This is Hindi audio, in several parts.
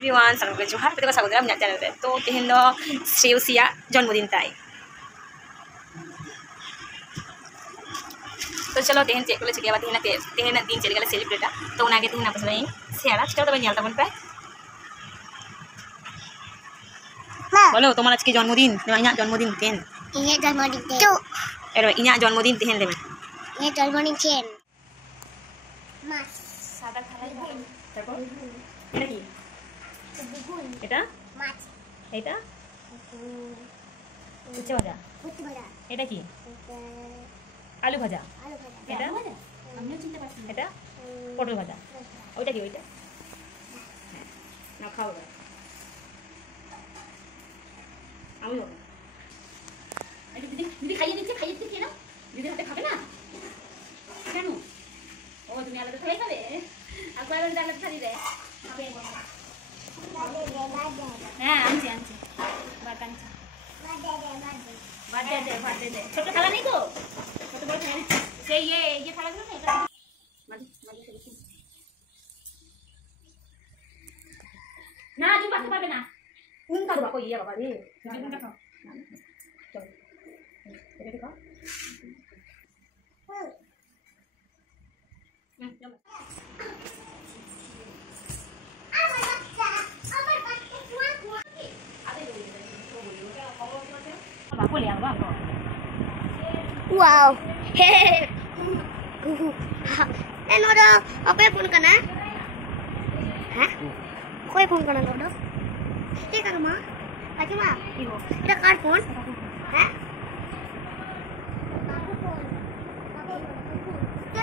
everyone, salam ko johar pete ko sagot dalam channel re. To tehin do Shreyusia জন্মদিন তাই। तो चलो तेहन चेक को चिके तेहन तेहन दिन चल गया सेलिब्रेट तो उनागे तेहन आप सबै शेयर चलो तब नेल तबन पे बोलो तुम्हारा आज की जन्मदिन इना जन्मदिन तेहन इना जन्मदिन तो एरो इना जन्मदिन तेहन लेबे इना जन्मदिन तेहन मास सादा खाলাই তারপর এটা কি এটা মাছ এটা উচ্ছে ভাজা এটা কি আলু ভাজা এটা আমিও চিনতে পারছি এটা পটল ভাজা ওইটা কি ওইটা না খাও আমিও এই দিদি দিদি খাইয়ে দিচ্ছে কেন দিদি হাতে খাবে না কেন ও তুমি আলাদা খাই খাবে একবার আলাদা খাই দে খাবে হ্যাঁ আনছি বাট আনছি বাট দে ছোট থালা নেই তো ছোট বড় থালা সেই ये থালা গুলো না এটা মাঝে ফেলেছি না তুমি পারতে পারবে না কোন কারো বাবা ইয়া বাবা রে না কোনটা খাও চল এটা খাও চল wow nodo apa phone kana ha koi phone kana nodo ठीक है मां अच्छा मां এটা কার ফোন হ্যাঁ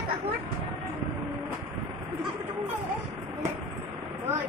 কার ফোন ওই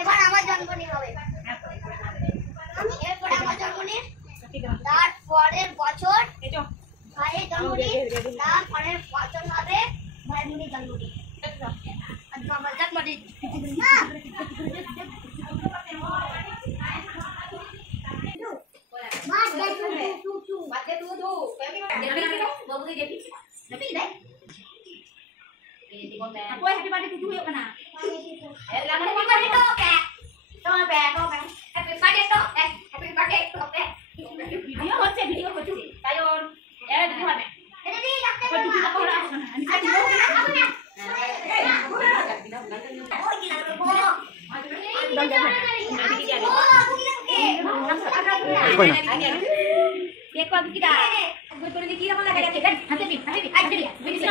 এবার আমার জন্মদিন হবে এরপর আমার জন্মদিন তার পরের বছর ভাইয়ের জন্মদিন তার পরের বছর হবে ভাইয়ের জন্মদিন আজকে আমার জন্মদিন Aku happy birthday tujuh yuk mana? Happy birthday to kak. To be. Happy birthday to happy birthday to kak. Video hচ্ছে Tayon. Video হবে এটা দি রাখতে কত টাকা করে আসবে না আমি আচ্ছা আপনি কেক কি দাও gue করে কি রকম লাগে কেক হাতে পিট আইডিয়া bisa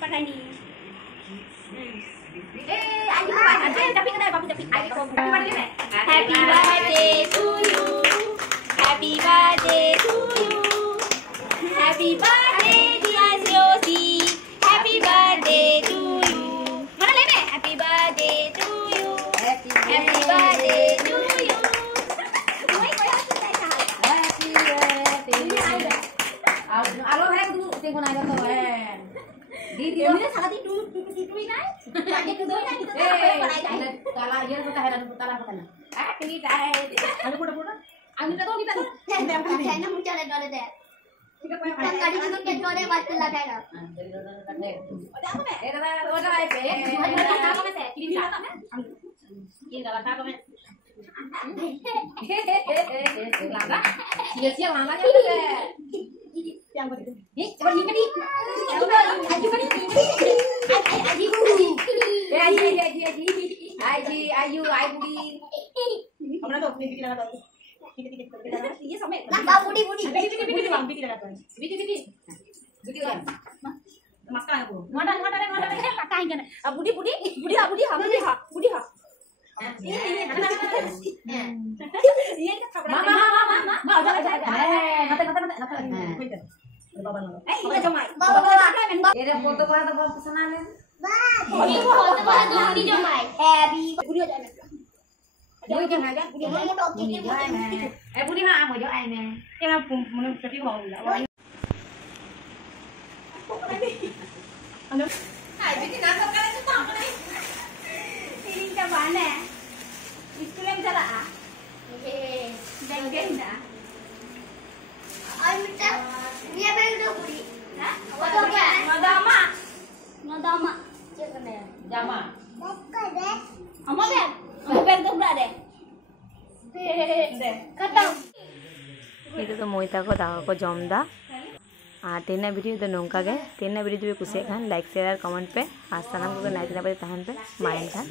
পাঠাইনি tapi kenapa tapi happy birthday to you happy birthday to you happy birthday dear Yosi happy birthday to you mana lebe happy birthday to you happy birthday to you alo hai dulu tengok naik tu kan di dia salah tidur naik pakai kedua naik kita kalau dia tu tahan putaran putaran tinggi dah ada pura angin dah tu kita China muncul ada deh kan kali itu kan dole batul lah kan jadi ada apa ni ada apa kirim siapa ni kirim dalam apa ni lama sia lamanya tu yang begitu ni coba ni kali aju kali ayu budi আমরা তো আপনি বিটি লাগা দাও ये समय ना budi बिटी मां बिटी लगा दो बिटी kan maska है वो ngoda kata ingin budi ha ini mama udah jomai ada foto pada pesanan foto pada dulu di jomai happy Vui chứ mà chắc vui jo ai mà. Em vui đi ha, mà jo ai nè. Cái nó mình sẽ đi hồn là. Hai bikin apa kalian tuh tahu nih? Ini coba nih. Iskulah bisa lah. Oke. Jangan dah. Minta dia beli beli. Hah? Ngadama. Ngadama. Siapa nih? Jama. Bukan deh. Amma ber. Amma ber tuh berada. Deh. Kata. itu तो मोहिता को दागा को जम दा और तेना वीडियो तो नौका गए तेना वीडियो जो कुछ खान लाइक शेयर और कमेंट पे आज सामान को नाइट ना पे तहन पे मायन खान